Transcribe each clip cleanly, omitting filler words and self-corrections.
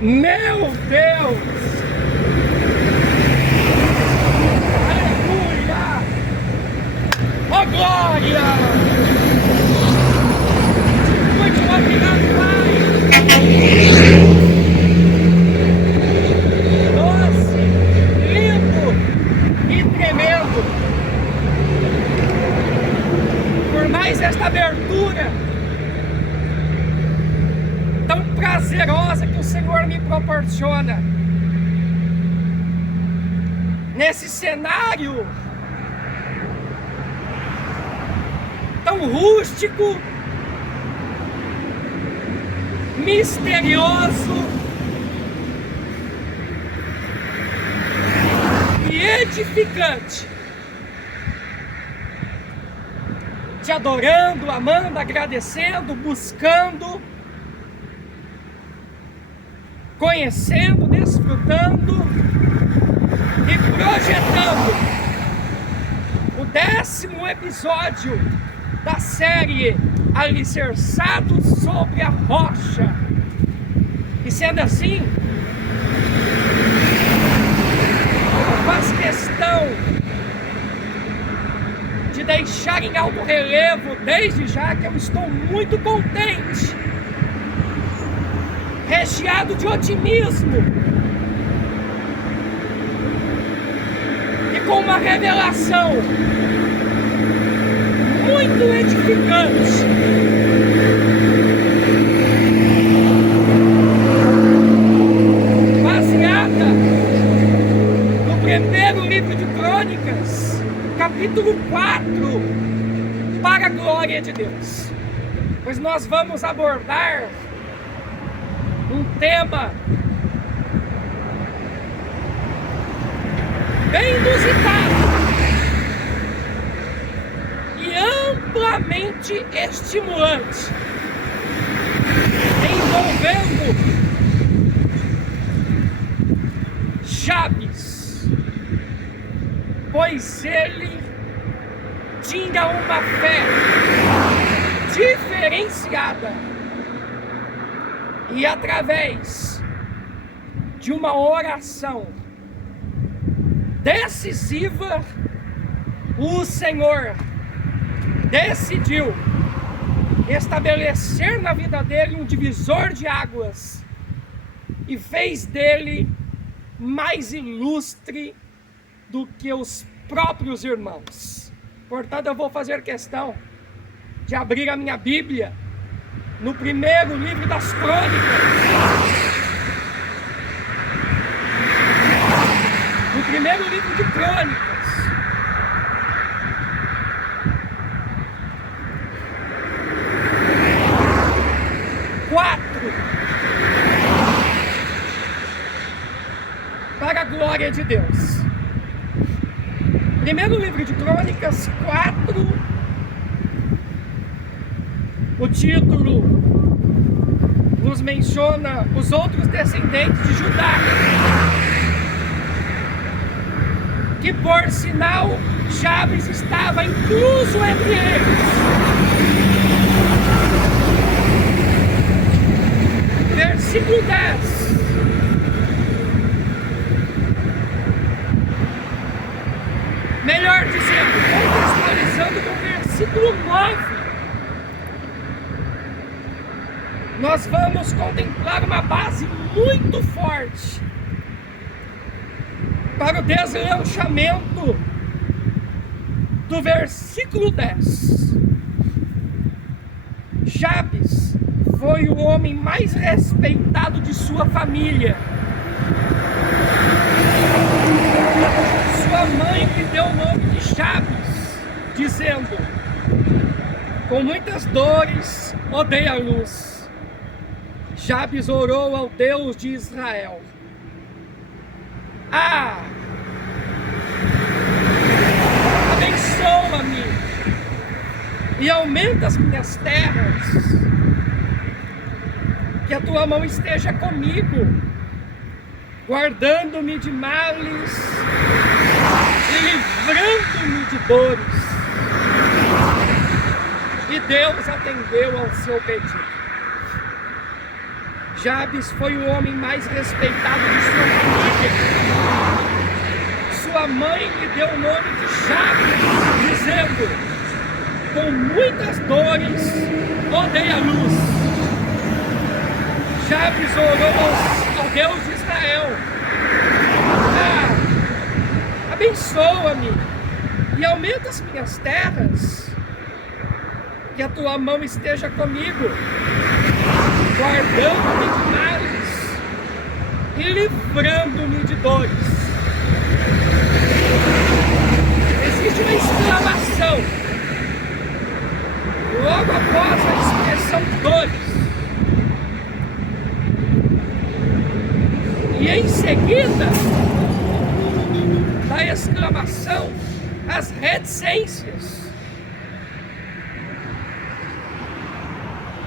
Meu Deus! Aleluia! Oh glória! Muito obrigado, Pai! Doce, lindo e tremendo! Por mais esta abertura tão prazerosa que o Senhor me proporciona, nesse cenário tão rústico, misterioso e edificante, te adorando, amando, agradecendo, buscando, conhecendo, desfrutando e projetando o 10º episódio da série Alicerçados sobre a Rocha. E sendo assim, eu faço questão de deixar em alto relevo desde já que eu estou muito contente, recheado de otimismo e com uma revelação muito edificante, baseada no primeiro livro de Crônicas, capítulo 4, para a glória de Deus. Pois nós vamos abordar um tema bem inusitado e amplamente estimulante, envolvendo Jabes, pois ele tinha uma fé diferenciada. E através de uma oração decisiva, o Senhor decidiu estabelecer na vida dele um divisor de águas e fez dele mais ilustre do que os próprios irmãos. Portanto, eu vou fazer questão de abrir a minha Bíblia no primeiro livro das Crônicas, no primeiro livro de Crônicas, para a glória de Deus. Primeiro livro de Crônicas 4, o título nos menciona os outros descendentes de Judá, que por sinal Jabes estava incluso entre eles. Versículo 10. Melhor dizendo, contextualizando no versículo 9, nós vamos contemplar uma base muito forte para o deslanchamento do versículo 10. Jabes foi o homem mais respeitado de sua família. Sua mãe lhe deu o nome de Jabes, dizendo: com muitas dores odeio a luz. Jabes orou ao Deus de Israel: abençoa-me e aumenta as minhas terras, que a tua mão esteja comigo, guardando-me de males e livrando-me de dores. E Deus atendeu ao seu pedido. Jabes foi o homem mais respeitado de sua família. Sua mãe lhe deu o nome de Jabes, dizendo: com muitas dores dei à luz. Jabes orou ao Deus de Israel: abençoa-me e aumenta as minhas terras, que a tua mão esteja comigo, guardando-me de males e livrando-me de dores. Existe uma exclamação logo após a expressão dores, e em seguida da exclamação, as reticências,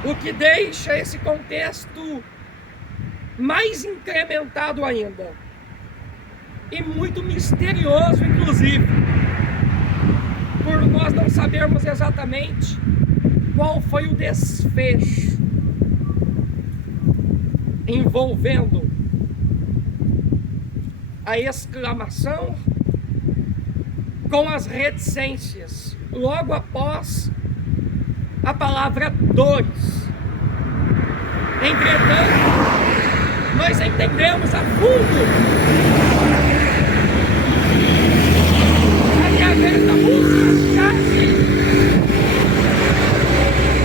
o que deixa esse contexto mais incrementado ainda, e muito misterioso, inclusive, por nós não sabermos exatamente qual foi o desfecho envolvendo a exclamação com as reticências logo após a palavra dores. Entretanto, nós entendemos a fundo, através da música-chave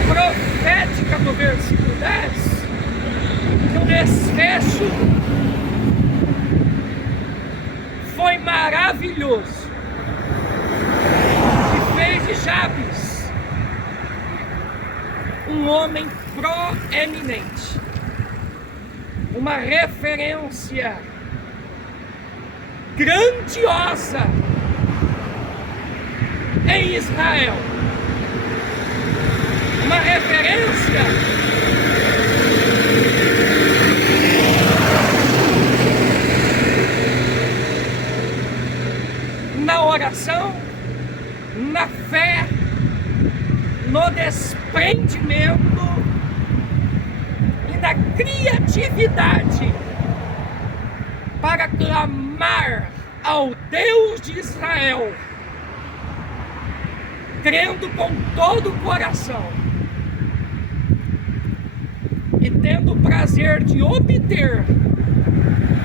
profética do versículo 10, que o desfecho foi maravilhoso e fez de Jabes um homem proeminente, uma referência grandiosa em Israel, uma referência na oração, na fé, no desprendimento e na criatividade para clamar ao Deus de Israel, crendo com todo o coração e tendo o prazer de obter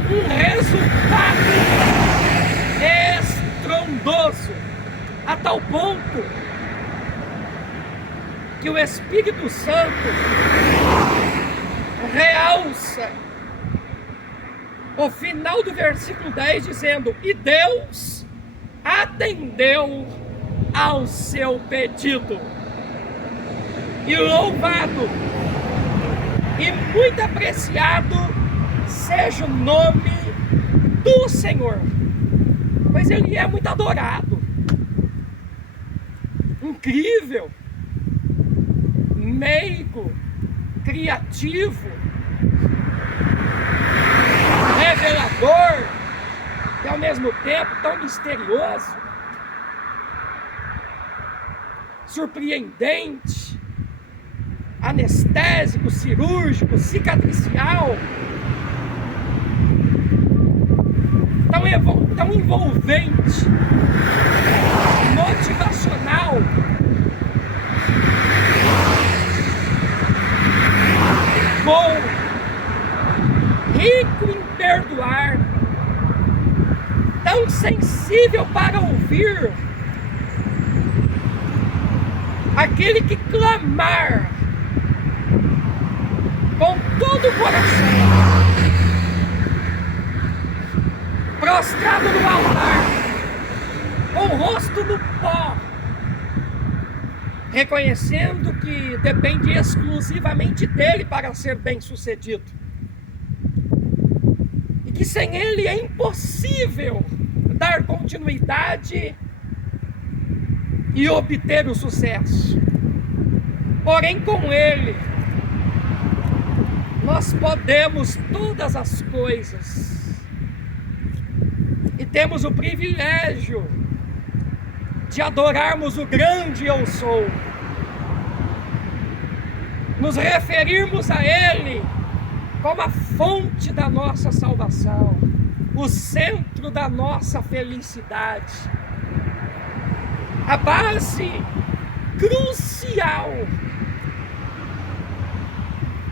um resultado estrondoso, a tal ponto que o Espírito Santo realça o final do versículo 10 dizendo: e Deus atendeu ao seu pedido. E louvado e muito apreciado seja o nome do Senhor, pois Ele é muito adorado. Incrível, meigo, criativo, revelador e ao mesmo tempo tão misterioso, surpreendente, anestésico, cirúrgico, cicatricial, tão envolvente, motivacional, bom, rico em perdoar, tão sensível para ouvir aquele que clamar com todo o coração, prostrado no altar, com o rosto no pó, reconhecendo que depende exclusivamente dele para ser bem-sucedido, e que sem ele é impossível dar continuidade e obter o sucesso. Porém, com ele nós podemos todas as coisas e temos o privilégio de adorarmos o grande Eu Sou, nos referirmos a Ele como a fonte da nossa salvação, o centro da nossa felicidade, a base crucial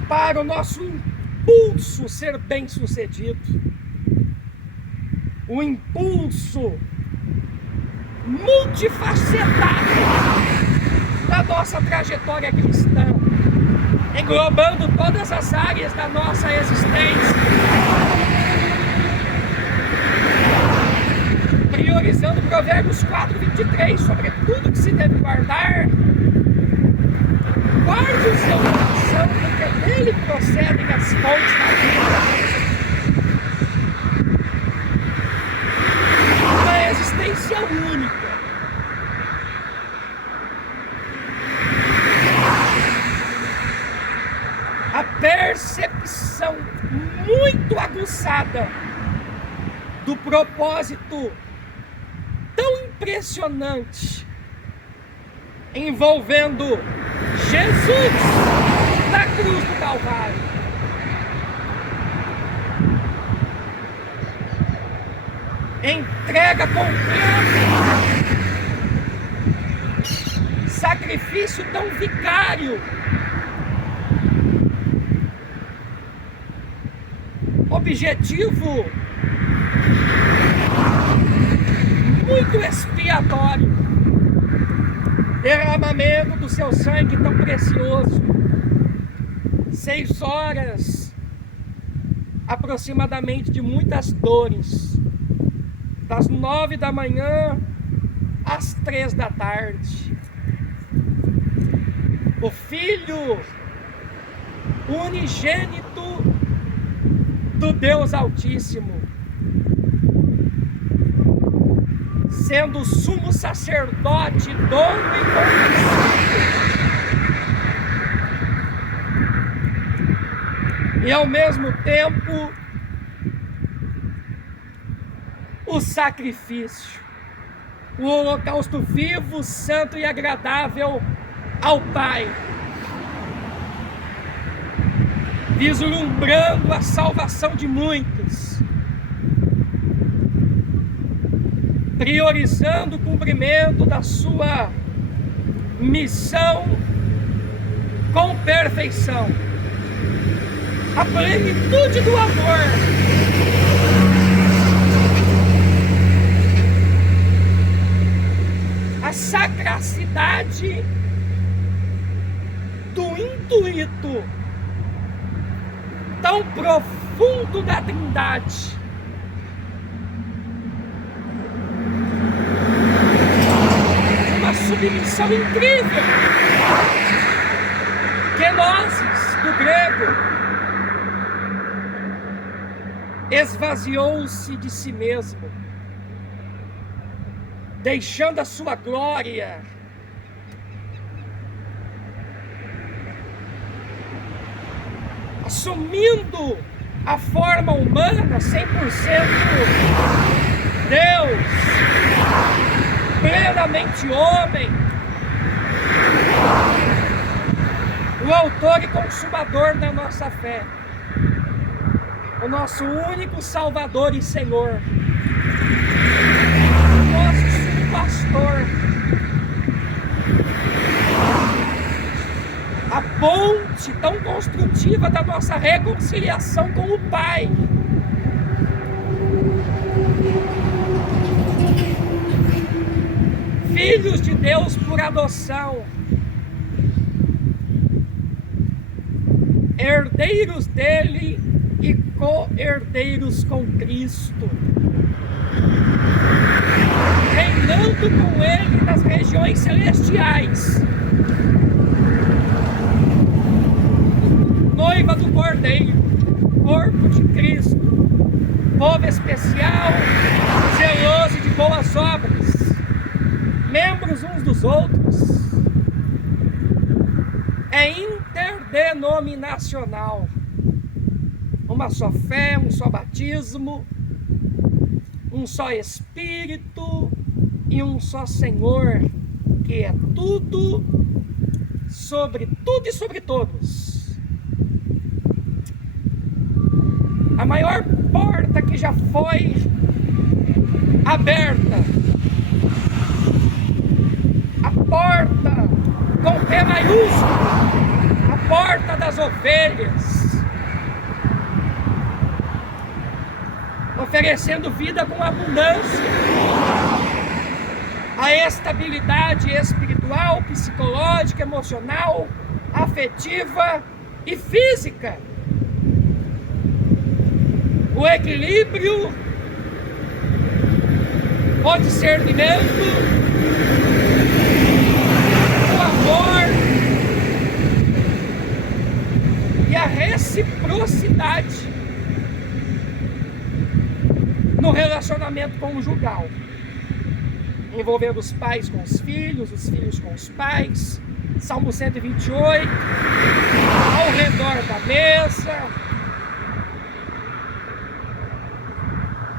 para o nosso impulso ser bem-sucedido, o impulso multifacetado da nossa trajetória cristã, englobando todas as áreas da nossa existência, priorizando Provérbios 4:23, sobre tudo que se deve guardar, guarde o seu coração, porque dele procedem as fontes da vida. Uma existência única. A percepção muito aguçada do propósito tão impressionante envolvendo Jesus na cruz do Calvário. Entrega completa, sacrifício tão vicário, objetivo muito expiatório, derramamento do seu sangue tão precioso, 6 horas aproximadamente de muitas dores, das 9 da manhã às 3 da tarde. O Filho unigênito do Deus Altíssimo, sendo o sumo sacerdote, dono e conhecido, e ao mesmo tempo o sacrifício, o holocausto vivo, santo e agradável ao Pai, vislumbrando a salvação de muitos, priorizando o cumprimento da sua missão com perfeição, a plenitude do amor, a sacracidade do intuito tão profundo da Trindade, uma submissão incrível, kenosis do grego, esvaziou-se de si mesmo, deixando a sua glória, assumindo a forma humana, 100% Deus, plenamente homem, o autor e consumador da nossa fé, o nosso único Salvador e Senhor, o nosso sumo pastor, a ponte tão construtiva da nossa reconciliação com o Pai. Filhos de Deus por adoção, herdeiros dele e co-herdeiros com Cristo, reinando com ele nas regiões celestiais, noiva do Cordeiro, corpo de Cristo, povo especial, zeloso de boas obras, membros uns dos outros, é interdenominacional, uma só fé, um só batismo, um só Espírito e um só Senhor, que é tudo, sobre tudo e sobre todos. maior porta que já foi aberta. A porta com P maiúsculo, a porta das ovelhas, oferecendo vida com abundância, a estabilidade espiritual, psicológica, emocional, afetiva e física, o equilíbrio, o discernimento, o amor e a reciprocidade no relacionamento conjugal, envolvendo os pais com os filhos com os pais. Salmo 128, ao redor da mesa,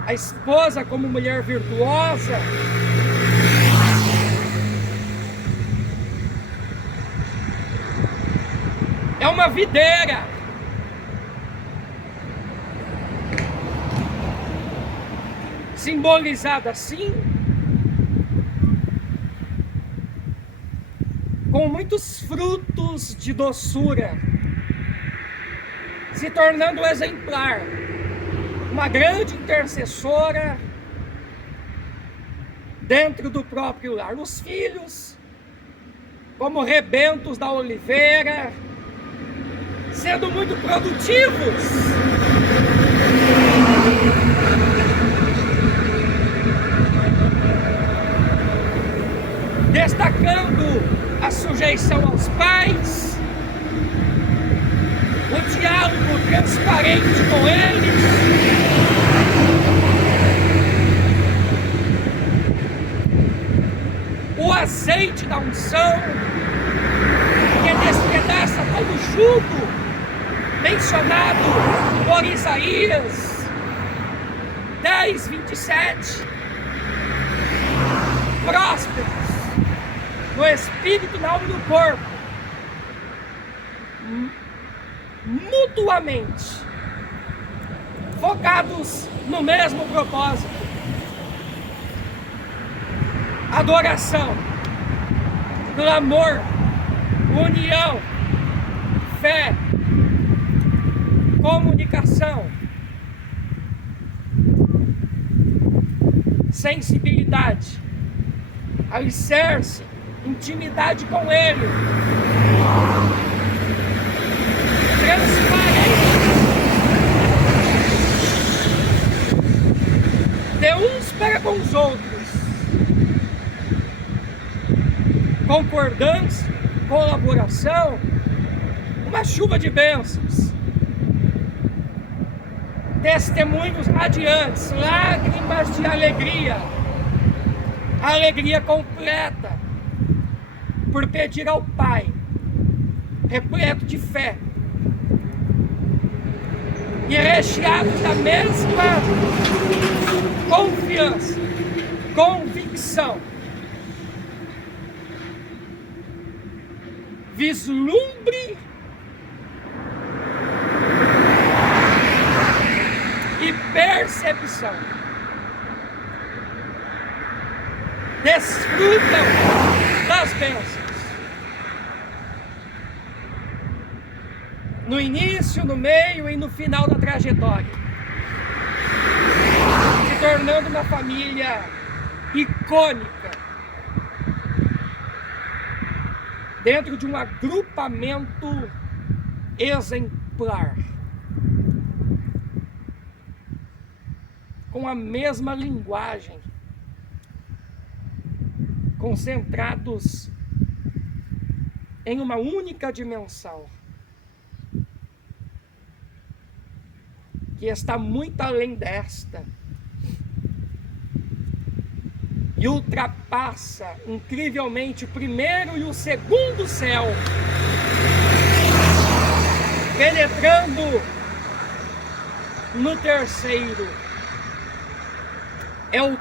a esposa como mulher virtuosa, é uma videira, simbolizada assim, com muitos frutos de doçura, se tornando exemplar, uma grande intercessora dentro do próprio lar. Os filhos, como rebentos da oliveira, sendo muito produtivos, destacando a sujeição aos pais, o diálogo transparente com eles, o azeite da unção, que despedaça todo o jugo mencionado por Isaías 10:27, prósperos no espírito, na alma e no corpo, mutuamente focados no mesmo propósito: adoração, clamor, união, fé, comunicação, sensibilidade, alicerce, intimidade com Ele, transparência de uns para com os outros, concordância, colaboração, uma chuva de bênçãos, testemunhos radiantes, lágrimas de alegria, alegria completa, por pedir ao Pai, repleto de fé e recheado da mesma confiança, convicção, vislumbre e percepção. Desfrutam das bênçãos no início, no meio e no final da trajetória, se tornando uma família icônica dentro de um agrupamento exemplar, com a mesma linguagem, concentrados em uma única dimensão, que está muito além desta e ultrapassa incrivelmente o primeiro e o segundo céu, penetrando no terceiro. É o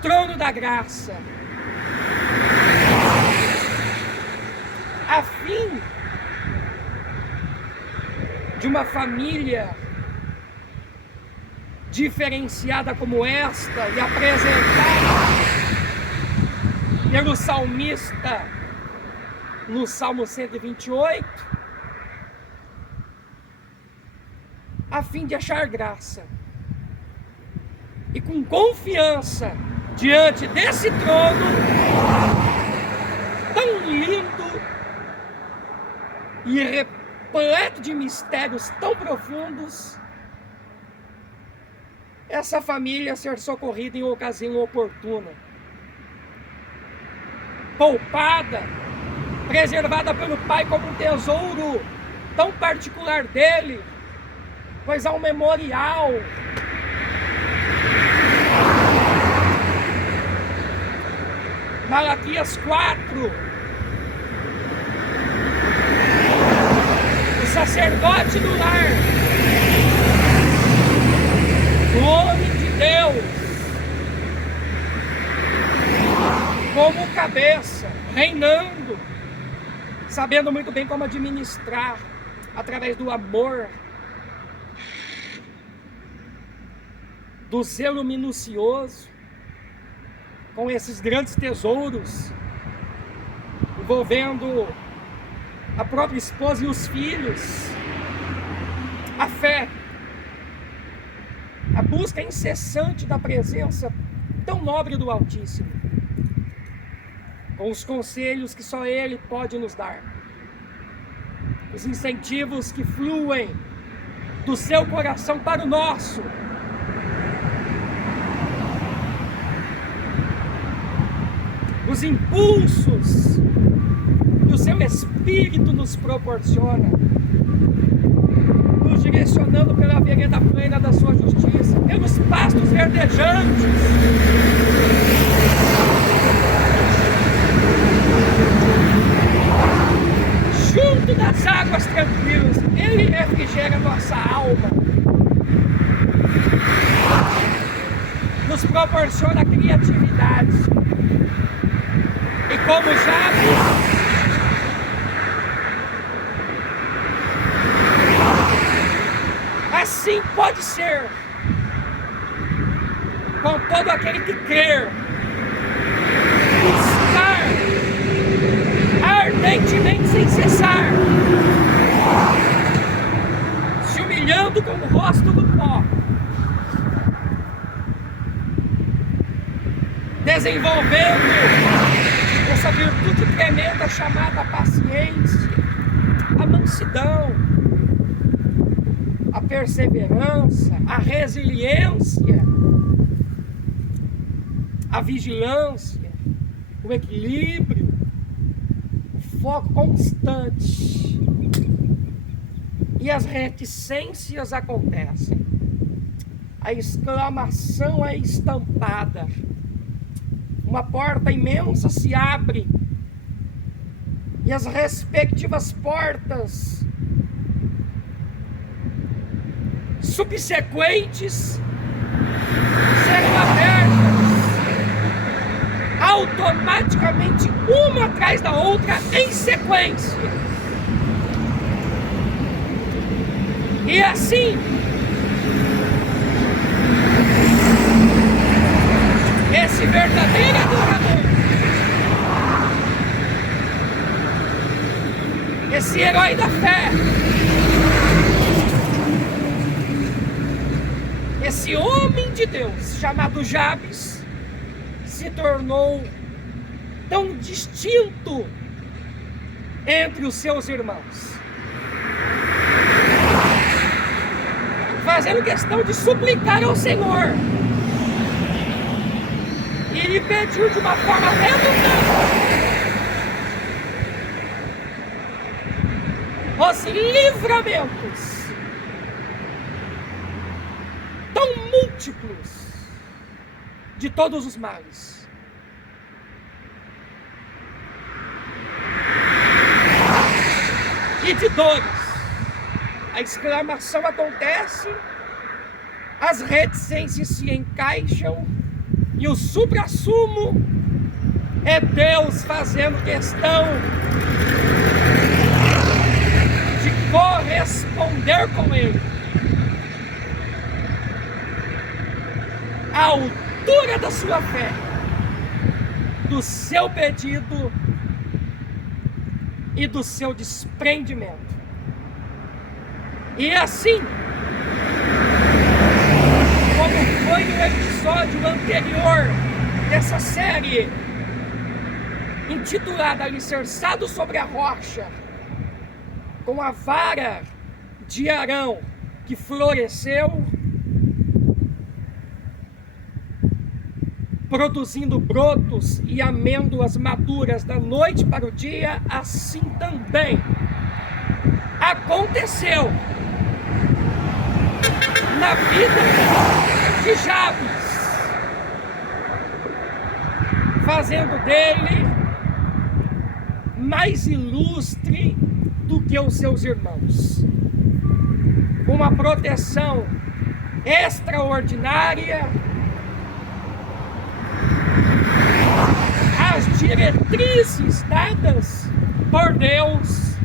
trono da graça, a fim de uma família diferenciada como esta e apresentada pelo salmista no Salmo 128, a fim de achar graça e com confiança diante desse trono tão lindo e repleto de mistérios tão profundos, essa família ser socorrida em ocasião oportuna, poupada, preservada pelo Pai como um tesouro tão particular dele, pois há um memorial Malaquias 4, o sacerdote do lar, o homem de Deus, como cabeça, reinando, sabendo muito bem como administrar, através do amor, do zelo minucioso, com esses grandes tesouros, envolvendo a própria esposa e os filhos, a fé, a busca incessante da presença tão nobre do Altíssimo, com os conselhos que só Ele pode nos dar, os incentivos que fluem do seu coração para o nosso, os impulsos que o seu Espírito nos proporciona, nos direcionando pela vereda plena da sua justiça, pelos pastos verdejantes, junto das águas tranquilas. Ele refrigera nossa alma, nos proporciona criatividade. E como Jabes, assim pode ser com todo aquele que crer, buscar ardentemente sem cessar, se humilhando com o rosto no pó, desenvolvendo essa virtude tremenda chamada paciência, a mansidão, a perseverança, a resiliência, a vigilância, o equilíbrio, o foco constante. E as reticências acontecem, a exclamação é estampada, uma porta imensa se abre e as respectivas portas subsequentes serão abertas automaticamente, uma atrás da outra, em sequência. E assim, esse verdadeiro adorador, esse herói da fé, esse homem de Deus chamado Jabes, se tornou tão distinto entre os seus irmãos, fazendo questão de suplicar ao Senhor. E ele pediu de uma forma redundante os livramentos tão múltiplos de todos os males. E de dores. A exclamação acontece, as reticências se encaixam, e o suprassumo é Deus fazendo questão de corresponder com Ele. à altura da sua fé, do seu pedido e do seu desprendimento. E assim, como foi no episódio anterior dessa série, intitulada Alicerçado sobre a Rocha, com a vara de Arão que floresceu, produzindo brotos e amêndoas maduras da noite para o dia, assim também aconteceu na vida de Jabes, fazendo dele mais ilustre do que os seus irmãos, uma proteção extraordinária, as diretrizes dadas por Deus,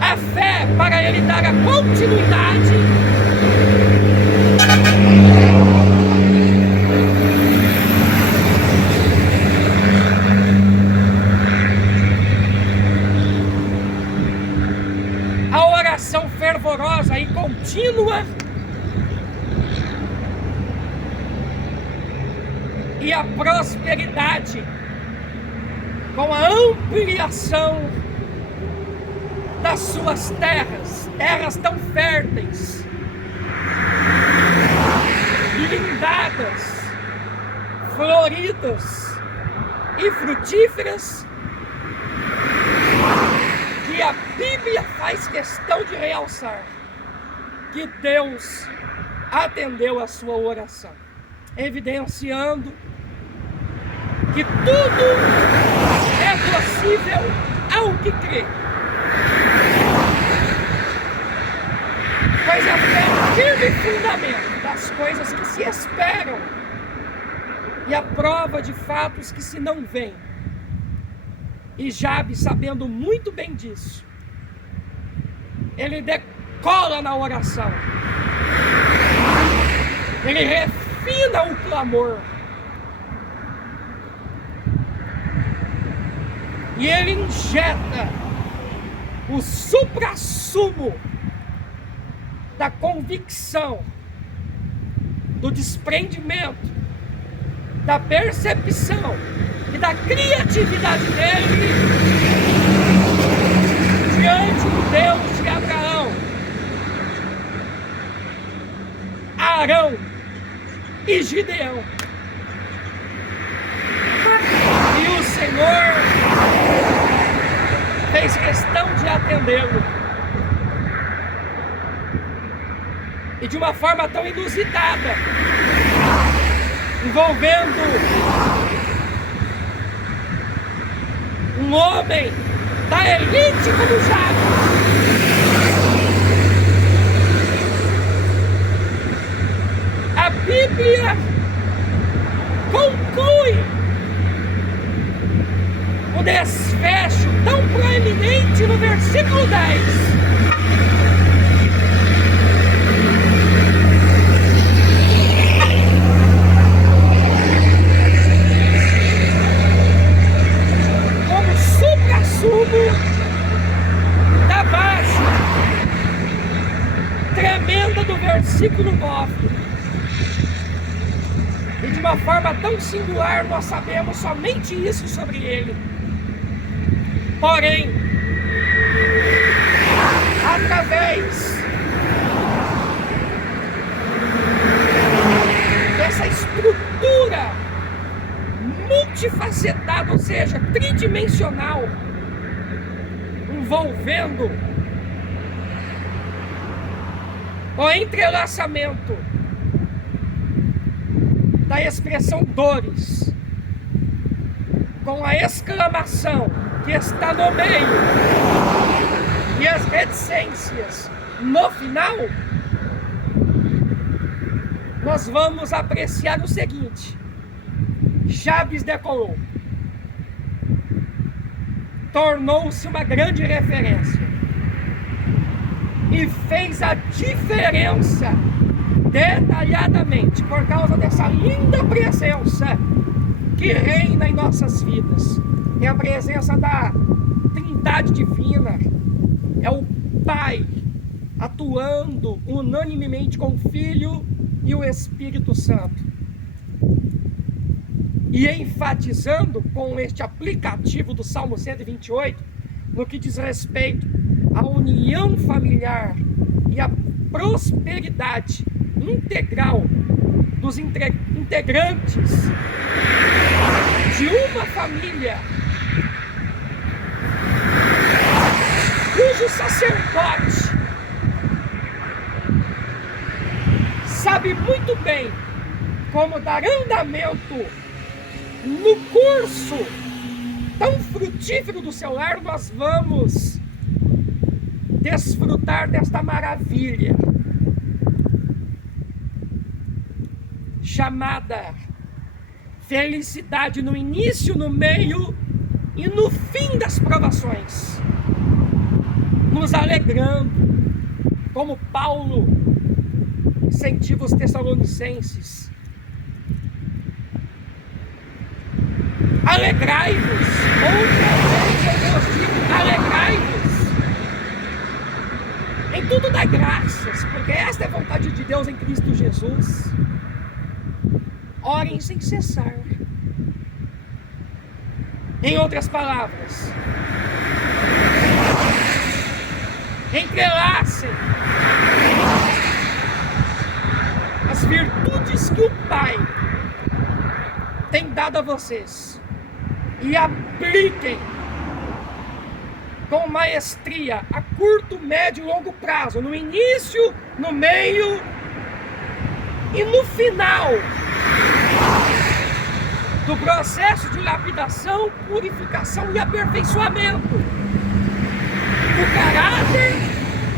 a fé para ele dar a continuidade a oração fervorosa e contínua e a prosperidade com a ampliação das suas terras tão férteis, lindadas, floridas e frutíferas, que a Bíblia faz questão de realçar que Deus atendeu a sua oração, evidenciando que tudo é possível ao que crê. Pois a fé é o firme fundamento das coisas que se esperam e a prova de fatos que se não veem. E Jabes, sabendo muito bem disso, ele decola na oração, ele refina o clamor, e ele injeta o suprassumo da convicção, do desprendimento, da percepção e da criatividade dele diante do Deus de Abraão, Arão e Gideão. E o Senhor fez questão de atendê-lo, e de uma forma tão inusitada, envolvendo um homem da elite como Jabes. A Bíblia conclui o desfecho tão proeminente no versículo 10. Da base tremenda do versículo 9, e de uma forma tão singular nós sabemos somente isso sobre ele. Porém, através dessa estrutura multifacetada, ou seja, tridimensional, envolvendo o entrelaçamento da expressão dores com a exclamação que está no meio e as reticências no final, nós vamos apreciar o seguinte: Jabes decolou, tornou-se uma grande referência, e fez a diferença detalhadamente por causa dessa linda presença que reina em nossas vidas. É a presença da Trindade Divina, é o Pai atuando unanimemente com o Filho e o Espírito Santo, e enfatizando com este aplicativo do Salmo 128, no que diz respeito à união familiar e à prosperidade integral dos integrantes de uma família, cujo sacerdote sabe muito bem como dar andamento no curso tão frutífero do seu lar. Nós vamos desfrutar desta maravilha chamada felicidade no início, no meio e no fim das provações, nos alegrando, como Paulo incentiva os Tessalonicenses: alegrai-vos. Outra vez eu vos digo, alegrai-vos. Em tudo dai graças, porque esta é a vontade de Deus em Cristo Jesus. Orem sem cessar. Em outras palavras, entrelacem as virtudes que o Pai tem dado a vocês e apliquem com maestria a curto, médio e longo prazo, no início, no meio e no final do processo de lapidação, purificação e aperfeiçoamento do caráter,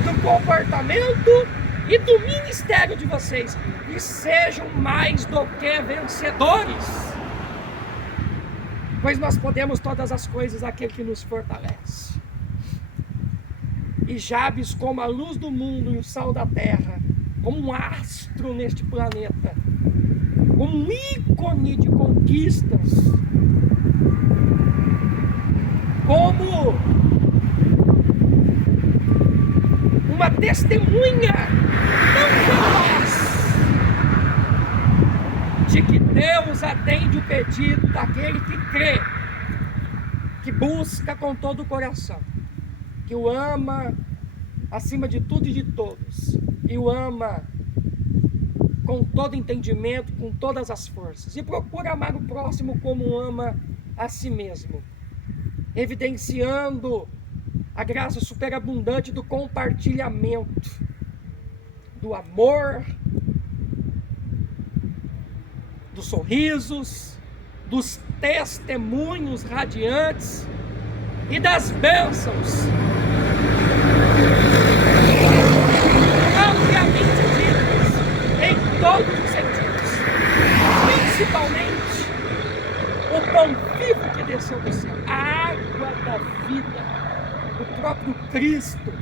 do comportamento e do ministério de vocês, e sejam mais do que vencedores, pois nós podemos todas as coisas aquele que nos fortalece. E Jabes, como a luz do mundo e o sal da terra, como um astro neste planeta, como um ícone de conquistas, como uma testemunha tão veloz de que Deus atende o pedido daquele que crê, que busca com todo o coração, que o ama acima de tudo e de todos, e o ama com todo entendimento, com todas as forças, e procura amar o próximo como ama a si mesmo, evidenciando a graça superabundante do compartilhamento, do amor, dos sorrisos, dos testemunhos radiantes e das bênçãos ampliamente ditas em todos os sentidos, principalmente o pão vivo que desceu do céu, a água da vida, o próprio Cristo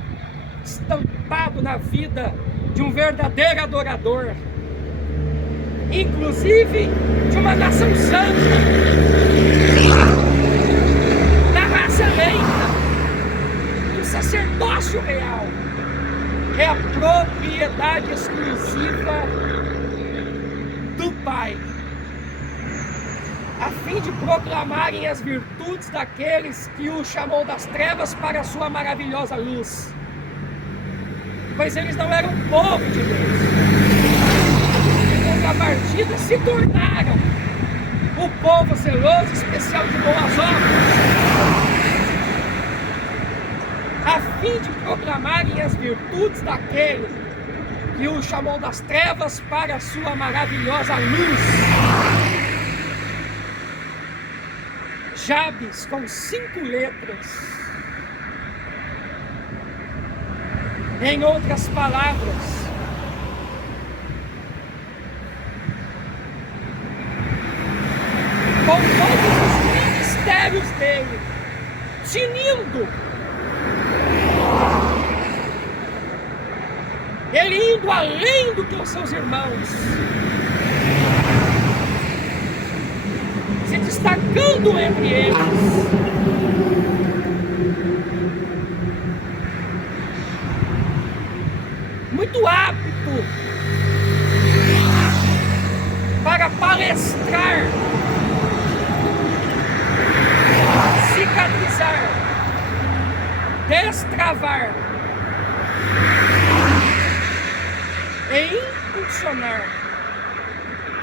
estampado na vida de um verdadeiro adorador, inclusive de uma nação santa, da raça eleita, do sacerdócio real. É a propriedade exclusiva do Pai, a fim de proclamarem as virtudes daqueles que o chamou das trevas para a sua maravilhosa luz, pois eles não eram povo de Deus, em contrapartida se tornaram o povo zeloso, especial de boas obras, a fim de proclamarem as virtudes daquele que o chamou das trevas para a sua maravilhosa luz. Jabes com 5 letras. Em outras palavras, com todos os ministérios dele, tinindo, indo além do que os seus irmãos, se destacando entre eles. Muito apto para palestrar, cicatrizar, destravar e impulsionar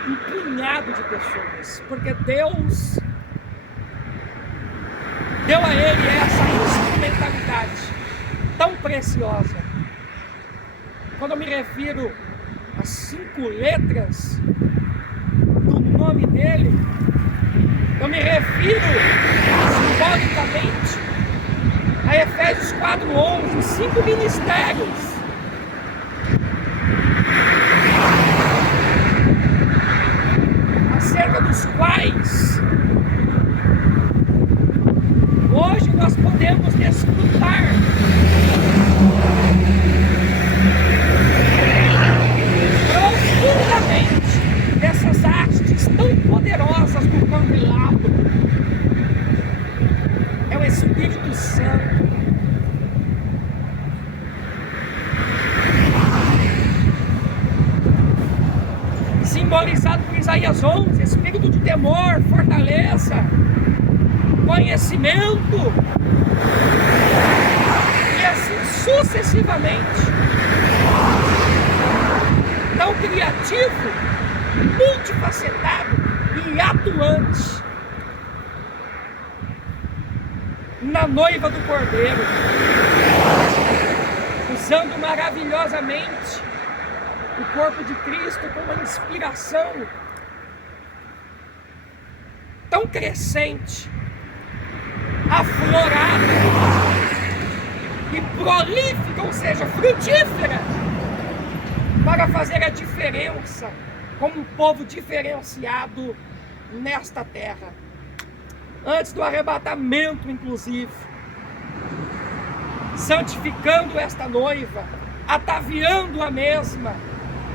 um punhado de pessoas, porque Deus deu a ele essa instrumentalidade tão preciosa. Quando eu me refiro às 5 letras do nome dele, eu me refiro simbolicamente a Efésios 4:11, 5 ministérios acerca dos quais hoje nós podemos desfrutar profundamente dessas hastes tão poderosas do candelabro. É o Espírito Santo. Simbolizado por Isaías 11, espírito de temor, fortaleza, conhecimento, e assim sucessivamente. Tão criativo, multifacetado e atuante na noiva do Cordeiro, usando maravilhosamente o corpo de Cristo com uma inspiração tão crescente, aflorada e prolífica, ou seja, frutífera, para fazer a diferença como um povo diferenciado nesta terra. Antes do arrebatamento, inclusive, santificando esta noiva, ataviando a mesma,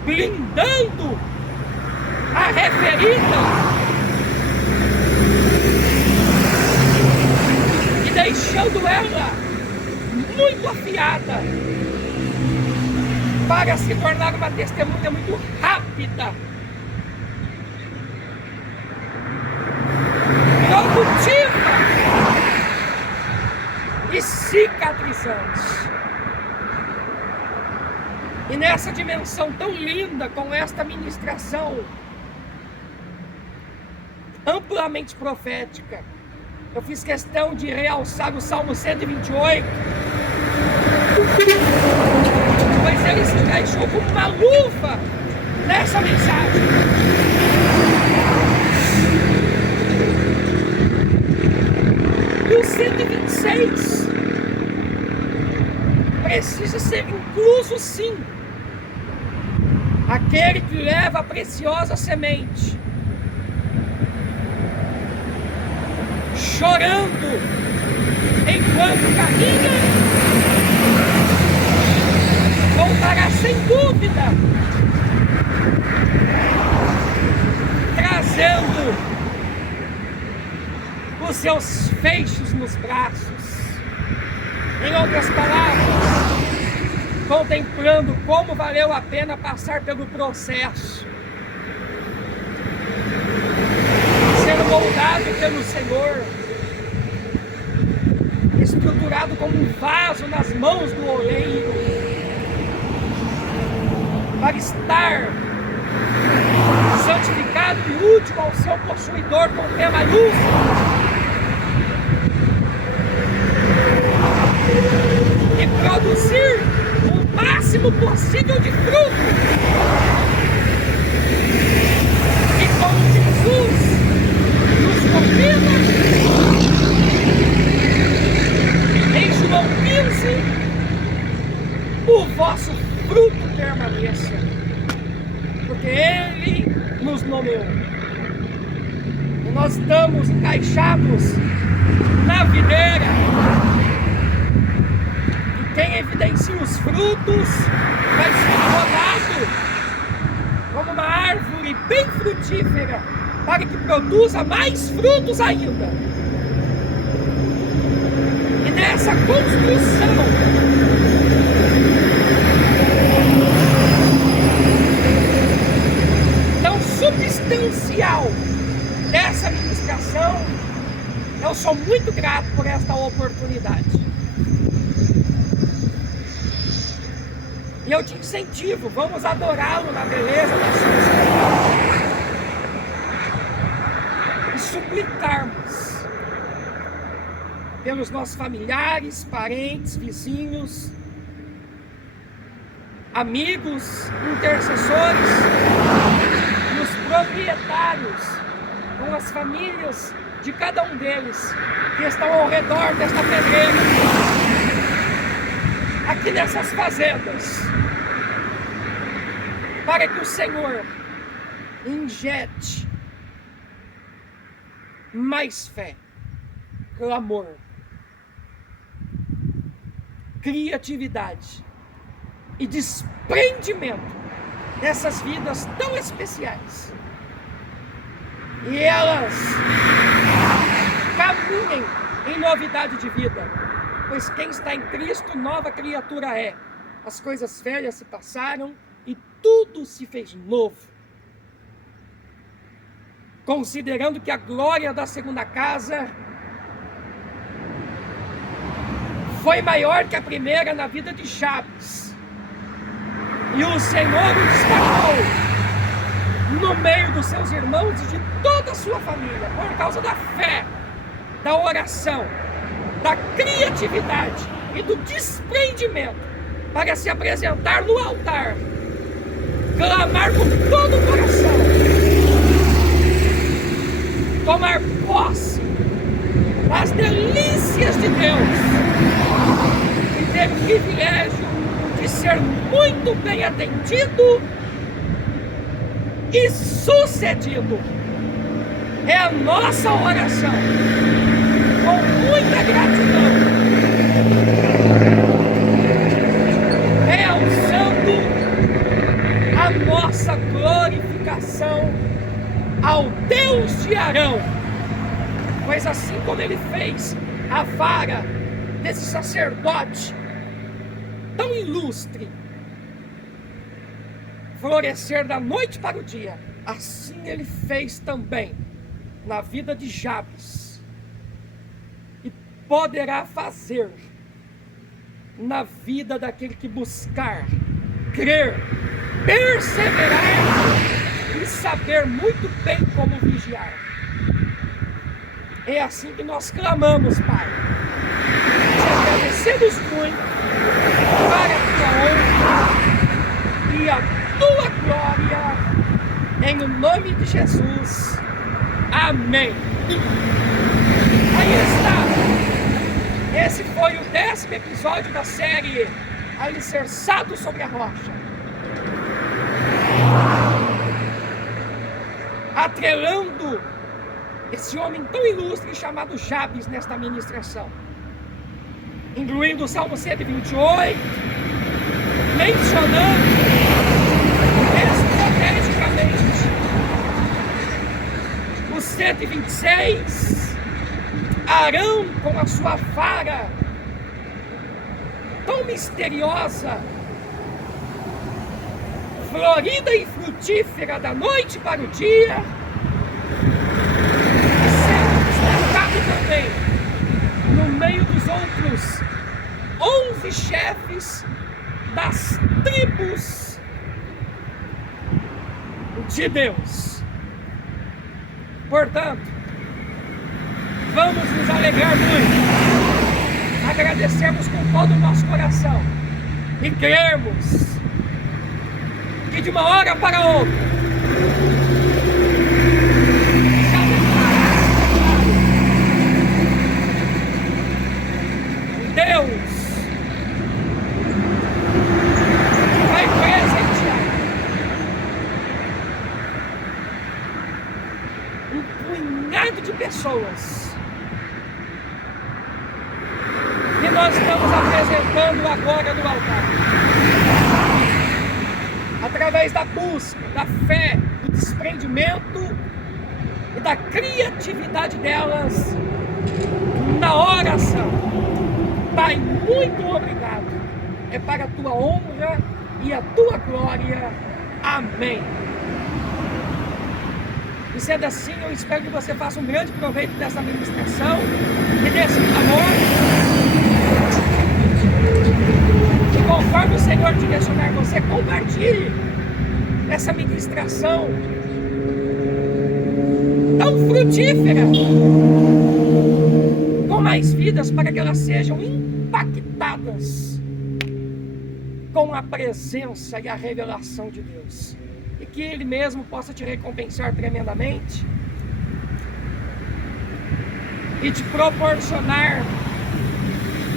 blindando a referida e deixando ela muito afiada para se tornar uma testemunha muito rápida, produtiva e cicatrizante. E nessa dimensão tão linda, com esta ministração amplamente profética, eu fiz questão de realçar o Salmo 128, pois ele se encaixou como uma luva nessa mensagem. E o 126 precisa ser incluso, sim. Aquele que leva a preciosa semente, chorando enquanto caminha, voltará sem dúvida, trazendo os seus feixes nos braços. Em outras palavras, contemplando como valeu a pena passar pelo processo, ser moldado pelo Senhor, estruturado como um vaso nas mãos do oleiro, para estar santificado e útil ao seu possuidor com P maiúsculo, e produzir o máximo possível de fruto. E como Jesus nos convida em João 15, o vosso fruto permaneça, porque Ele nos nomeou. E nós estamos encaixados na videira. Quem evidencia os frutos vai ser rodado como uma árvore bem frutífera, para que produza mais frutos ainda. E nessa construção, tão substancial dessa ministração, eu sou muito grato por esta oportunidade. E eu te incentivo, vamos adorá-lo na beleza da sua santidade. E suplicarmos pelos nossos familiares, parentes, vizinhos, amigos, intercessores, e os proprietários, com as famílias de cada um deles, que estão ao redor desta pedreira, aqui nessas fazendas, para que o Senhor injete mais fé, clamor, criatividade e desprendimento nessas vidas tão especiais, e elas caminhem em novidade de vida, pois quem está em Cristo, nova criatura é. As coisas velhas se passaram e tudo se fez novo. Considerando que a glória da segunda casa foi maior que a primeira na vida de Jabes, e o Senhor o destacou no meio dos seus irmãos e de toda a sua família, por causa da fé, da oração, da criatividade e do desprendimento para se apresentar no altar, clamar com todo o coração, tomar posse das delícias de Deus e ter o privilégio de ser muito bem atendido e sucedido. É a nossa oração, com muita gratidão, realçando a nossa glorificação ao Deus de Arão, pois assim como ele fez a vara desse sacerdote tão ilustre florescer da noite para o dia, assim ele fez também na vida de Jabes, e poderá fazer na vida daquele que buscar, crer, perseverar e saber muito bem como vigiar. É assim que nós clamamos, Pai. Te agradecemos muito para a tua honra e a tua glória, em nome de Jesus. Amém. Aí está. Esse foi o 10º episódio da série Alicerçado sobre a Rocha, atrelando esse homem tão ilustre chamado Jabes nesta ministração, incluindo o Salmo 128, mencionando estrategicamente o 126, Arão com a sua vara tão misteriosa, florida e frutífera da noite para o dia, e sendo destacado também no meio dos outros 11 chefes das tribos de Deus. Portanto, vamos nos alegrar muito, agradecermos com todo o nosso coração e crermos que de uma hora para outra Deus vai presentear um punhado de pessoas que nós estamos apresentando agora no altar, através através da busca, da fé, do desprendimento e da criatividade delas na oração. Pai, muito obrigado. É para a tua honra e a tua glória. Amém. E sendo assim, eu espero que você faça um grande proveito dessa ministração e desse amor. E conforme o Senhor direcionar você, compartilhe essa ministração tão frutífera com mais vidas, para que elas sejam impactadas com a presença e a revelação de Deus, e que Ele mesmo possa te recompensar tremendamente e te proporcionar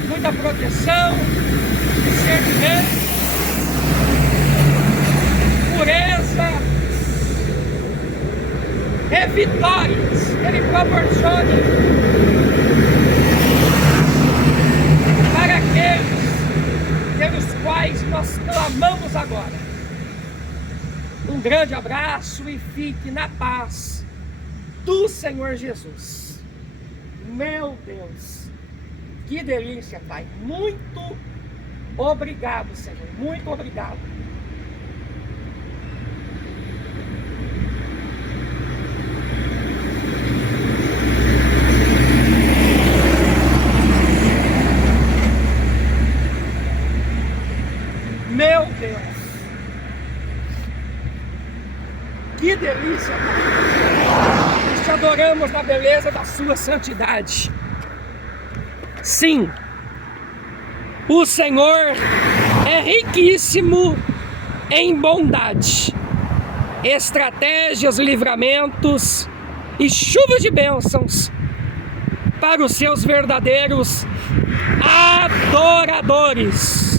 muita proteção, discernimento, pureza e vitórias. Ele proporcione para aqueles pelos quais nós clamamos agora. Um grande abraço e fique na paz do Senhor Jesus. Meu Deus, que delícia, Pai. Muito obrigado, Senhor. Muito obrigado. Meu Deus, que delícia, Pai. Nós te adoramos na beleza da sua santidade. Sim, o Senhor é riquíssimo em bondade, estratégias, livramentos e chuvas de bênçãos para os seus verdadeiros adoradores.